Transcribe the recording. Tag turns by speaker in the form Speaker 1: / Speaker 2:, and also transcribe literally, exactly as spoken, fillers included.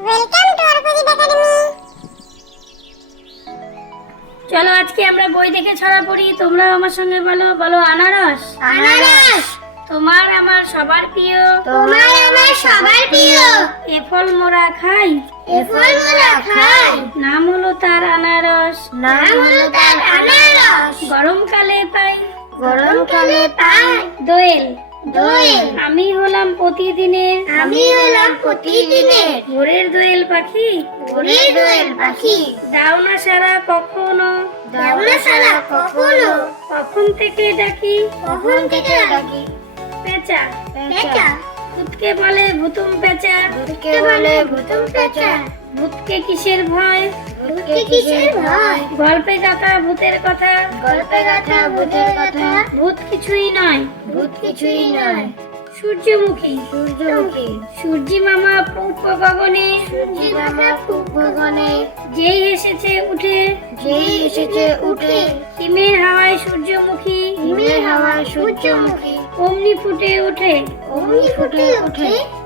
Speaker 1: Welcome to অর্পজিৎ academy.
Speaker 2: চলো আজকে আমরা বই দেখে ছড়া পড়ি। তোমরা আমার সঙ্গে বলো বলো আনারস।
Speaker 1: আনারস।
Speaker 2: তোমার আমার সবার প্রিয়,
Speaker 1: তোমার আমার সবার প্রিয়।
Speaker 2: এ ফল মোরা খাই,
Speaker 1: এ ফল মোরা খাই।
Speaker 2: নাম হলো তার আনারস।
Speaker 1: নাম হলো তার আনারস।
Speaker 2: গরমকালে পাই,
Speaker 1: গরমকালে পাই
Speaker 2: দোয়েল।
Speaker 1: দোয়েল।
Speaker 2: আমি হলাম প্রতিদিনের,
Speaker 1: আমি হলাম প্রতিদিনের
Speaker 2: ভোরের দোয়েল পাখি।
Speaker 1: ভোরের দোয়েল পাখি।
Speaker 2: দাও না সারা কখনো,
Speaker 1: দাও না সারা কখনো।
Speaker 2: কখন থেকে ডাকি
Speaker 1: কখন থেকে ডাকি
Speaker 2: পেঁচা।
Speaker 1: পেঁচা।
Speaker 2: ভূতকে বলে ভুতুম পেঁচা,
Speaker 1: ভূতকে বলে ভূতুম পেঁচা।
Speaker 2: ভূতকে কিসের ভয়,
Speaker 1: ভূতকে কিসের ভয়।
Speaker 2: গল্পে গাথা ভূতের কথা,
Speaker 1: গল্পে গাথা ভূতের কথা।
Speaker 2: ভূত কিছুই নয়,
Speaker 1: ভূত কিছুই নয়।
Speaker 2: সূর্যমুখী।
Speaker 1: সূর্যমুখী।
Speaker 2: সূর্যি মামা পূর্ব গগনে,
Speaker 1: সূর্যি মামা পূর্ব গগনে।
Speaker 2: যেই এসেছে উঠে,
Speaker 1: যেই এসেছে উঠে।
Speaker 2: হিমের হাওয়ায় সূর্যমুখী,
Speaker 1: হিমের হাওয়ায় সূর্যমুখী।
Speaker 2: অমনি ফুটে ওঠে।
Speaker 1: অমনি ফুটে ওঠে।